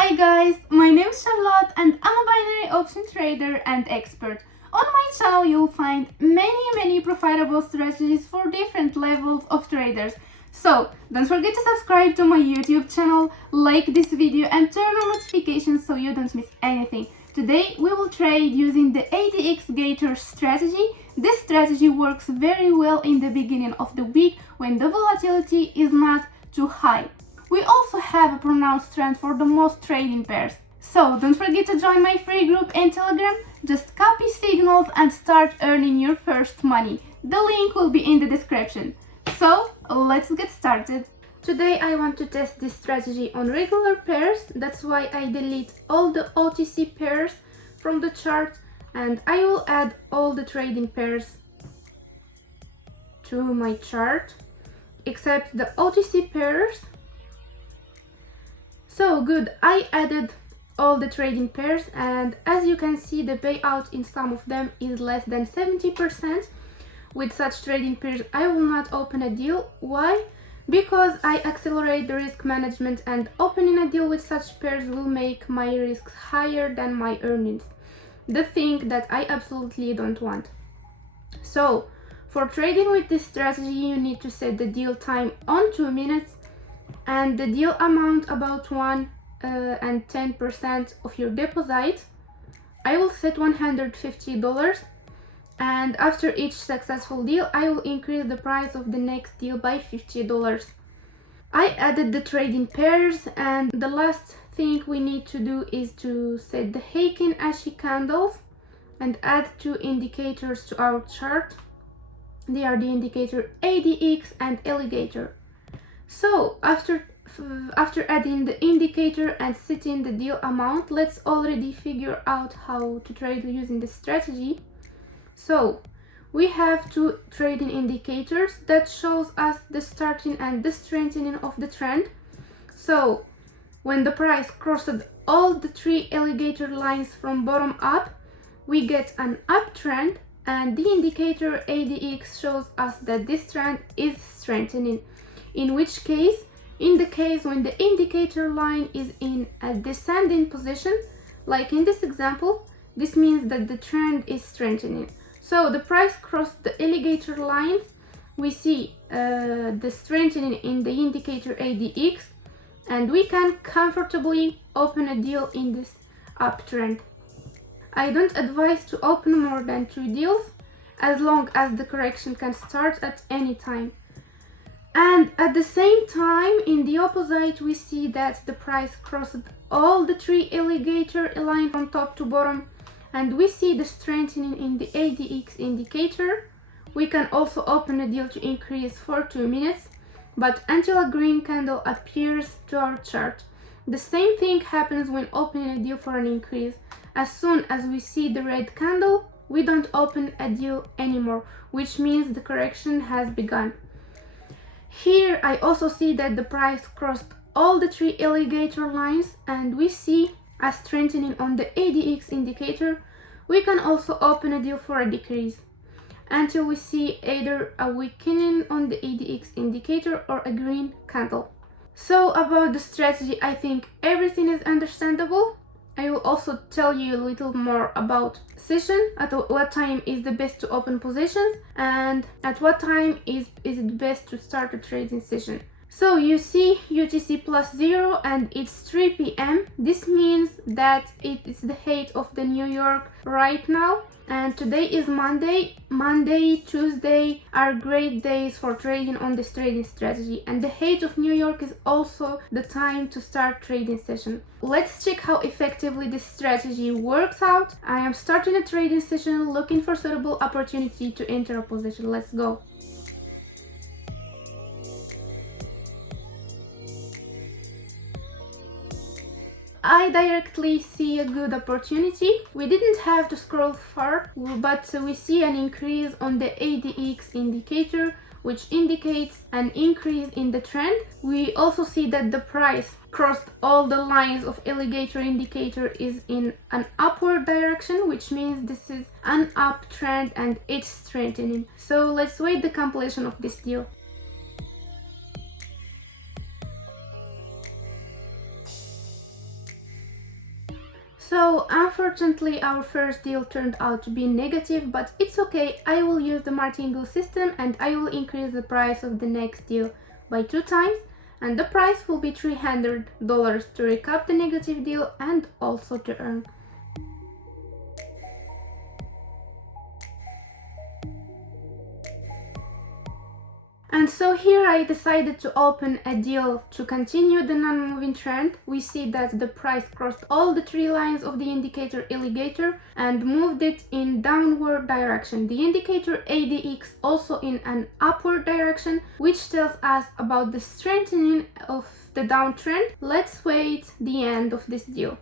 Hi guys, my name is Charlotte and I'm a binary option trader and expert. On my channel you'll find many profitable strategies for different levels of traders. So don't forget to subscribe to my YouTube channel, like this video and turn on notifications so you don't miss anything. Today we will trade using the ADX-gator strategy. This strategy works very well in the beginning of the week when the volatility is not too high. We also have a pronounced trend for the most trading pairs. So don't forget to join my free group and Telegram. Just copy signals and start earning your first money. The link will be in the description. So let's get started. Today I want to test this strategy on regular pairs. That's why I delete all the OTC pairs from the chart and I will add all the trading pairs to my chart except the OTC pairs. So good, I added all the trading pairs and as you can see the payout in some of them is less than 70%. With such trading pairs I will not open a deal. Why? Because I accelerate the risk management and opening a deal with such pairs will make my risks higher than my earnings. The thing that I absolutely don't want. So for trading with this strategy you need to set the deal time on 2 minutes and the deal amount about 1 and 10% of your deposit. I will set $150 and after each successful deal I will increase the price of the next deal by $50. I added the trading pairs and the last thing we need to do is to set the Heikin Ashi candles and add 2 indicators to our chart. They are the indicator ADX and alligator. So after adding the indicator and setting the deal amount, let's already figure out how to trade using this strategy. So we have 2 trading indicators that shows us the starting and the strengthening of the trend. So when the price crossed all the 3 alligator lines from bottom up, we get an uptrend and the indicator ADX shows us that this trend is strengthening. In which case, in the case when the indicator line is in a descending position, like in this example, this means that the trend is strengthening. So the price crossed the alligator lines, we see the strengthening in the indicator ADX, and we can comfortably open a deal in this uptrend. I don't advise to open more than 2 deals, as long as the correction can start at any time. And at the same time, in the opposite, we see that the price crossed all the 3 alligator lines from top to bottom, and we see the strengthening in the ADX indicator. We can also open a deal to increase for 2 minutes, but until a green candle appears to our chart. The same thing happens when opening a deal for an increase. As soon as we see the red candle, we don't open a deal anymore, which means the correction has begun. Here I also see that the price crossed all the 3 alligator lines and we see a strengthening on the ADX indicator. We can also open a deal for a decrease until we see either a weakening on the ADX indicator or a green candle. So about the strategy, I think everything is understandable. I will also tell you a little more about session, at what time is the best to open positions and at what time is it best to start a trading session. So you see UTC plus 0 and it's 3 p.m. This means that it is the height of the New York right now. And today is Monday. Monday, Tuesday are great days for trading on this trading strategy. And the height of New York is also the time to start trading session. Let's check how effectively this strategy works out. I am starting a trading session looking for suitable opportunity to enter a position. Let's go. I directly see a good opportunity. We didn't have to scroll far, but we see an increase on the ADX indicator, which indicates an increase in the trend. We also see that the price crossed all the lines of alligator indicator is in an upward direction, which means this is an uptrend and it's strengthening. So let's wait the completion of this deal. So unfortunately our first deal turned out to be negative, but it's okay. I will use the martingale system and I will increase the price of the next deal by 2 times, and the price will be $300 to recap the negative deal and also to earn. And so here I decided to open a deal to continue the non-moving trend. We see that the price crossed all the 3 lines of the indicator alligator and moved it in downward direction. The indicator ADX also in an upward direction, which tells us about the strengthening of the downtrend. Let's wait the end of this deal.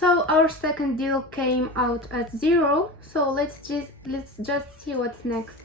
So our second deal came out at 0, so let's just see what's next.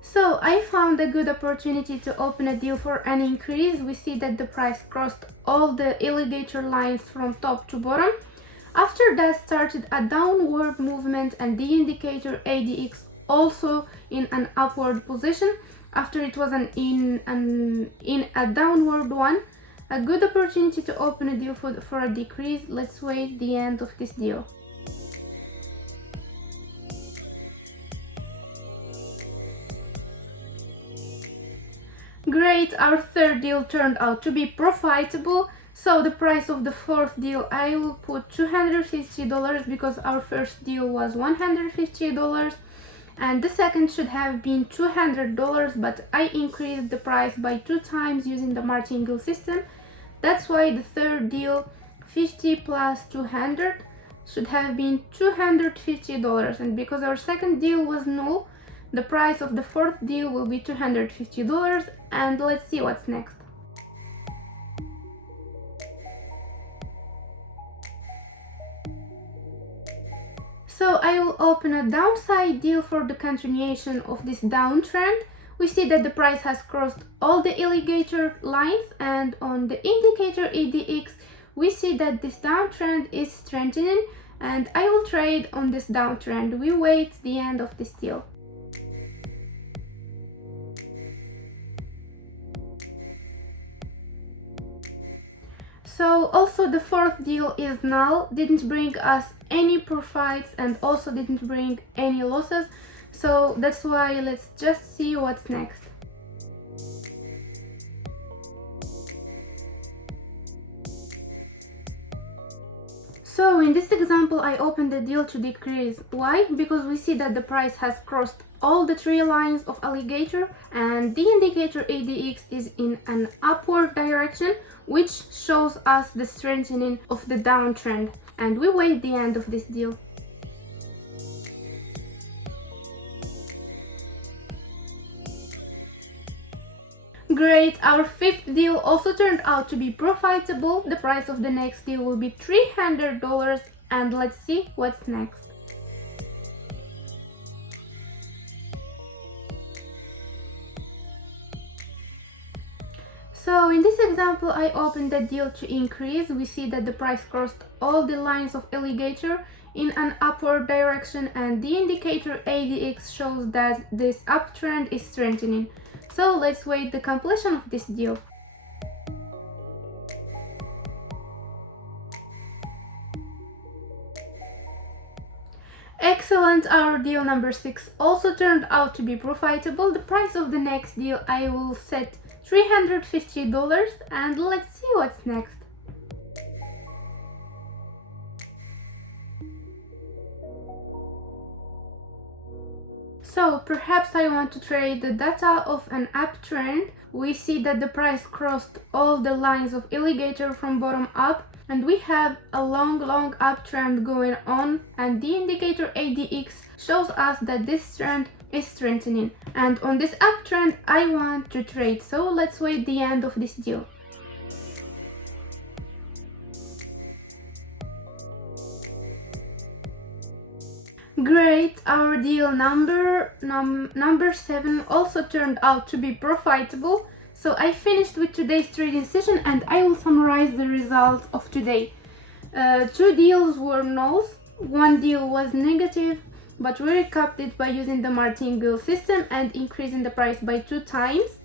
So I found a good opportunity to open a deal for an increase. We see that the price crossed all the alligator lines from top to bottom. After that started a downward movement and the indicator ADX also in an upward position. After it was in a downward one, a good opportunity to open a deal for a decrease. Let's wait the end of this deal. Great, our third deal turned out to be profitable. So the price of the fourth deal, I will put $250 because our first deal was $150. And the second should have been $200, but I increased the price by 2 times using the martingale system. That's why the third deal, 50 plus 200, should have been $250. And because our second deal was null, the price of the fourth deal will be $250. And let's see what's next. So I will open a downside deal for the continuation of this downtrend. We see that the price has crossed all the alligator lines, and on the indicator ADX we see that this downtrend is strengthening, and I will trade on this downtrend. We wait the end of this deal. So also the fourth deal is null, didn't bring us any profits and also didn't bring any losses. So that's why let's just see what's next. So in this example I opened the deal to decrease. Why? Because we see that the price has crossed all the 3 lines of alligator and the indicator ADX is in an upward direction, which shows us the strengthening of the downtrend, and we wait the end of this deal. Great, our fifth deal also turned out to be profitable. The price of the next deal will be $300, and let's see what's next. So in this example I opened the deal to increase. We see that the price crossed all the lines of alligator in an upward direction, and the indicator ADX shows that this uptrend is strengthening. So let's wait the completion of this deal. Excellent, our deal number 6 also turned out to be profitable. The price of the next deal I will set $350, and let's see what's next. So perhaps I want to trade the data of an uptrend. We see that the price crossed all the lines of alligator from bottom up, and we have a long uptrend going on, and the indicator ADX shows us that this trend is strengthening, and on this uptrend I want to trade. So let's wait the end of this deal. Great, our deal number 7 also turned out to be profitable. So I finished with today's trading session, and I will summarize the results of today. 2 deals were nulls, One deal was negative, but we recapped it by using the martingale system and increasing the price by 2 times.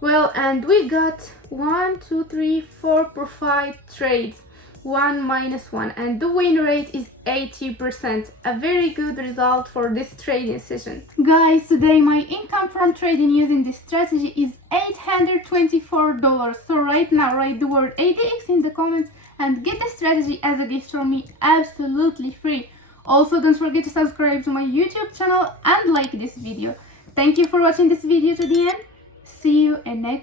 Well, and we got 1, 2, 3, 4 per 5 trades, 1 minus 1, and the win rate is 80%. A very good result for this trading session. Guys, today my income from trading using this strategy is $824. So right now write the word ADX in the comments and get the strategy as a gift from me absolutely free. Also, don't forget to subscribe to my YouTube channel and like this video. Thank you for watching this video to the end. See you in next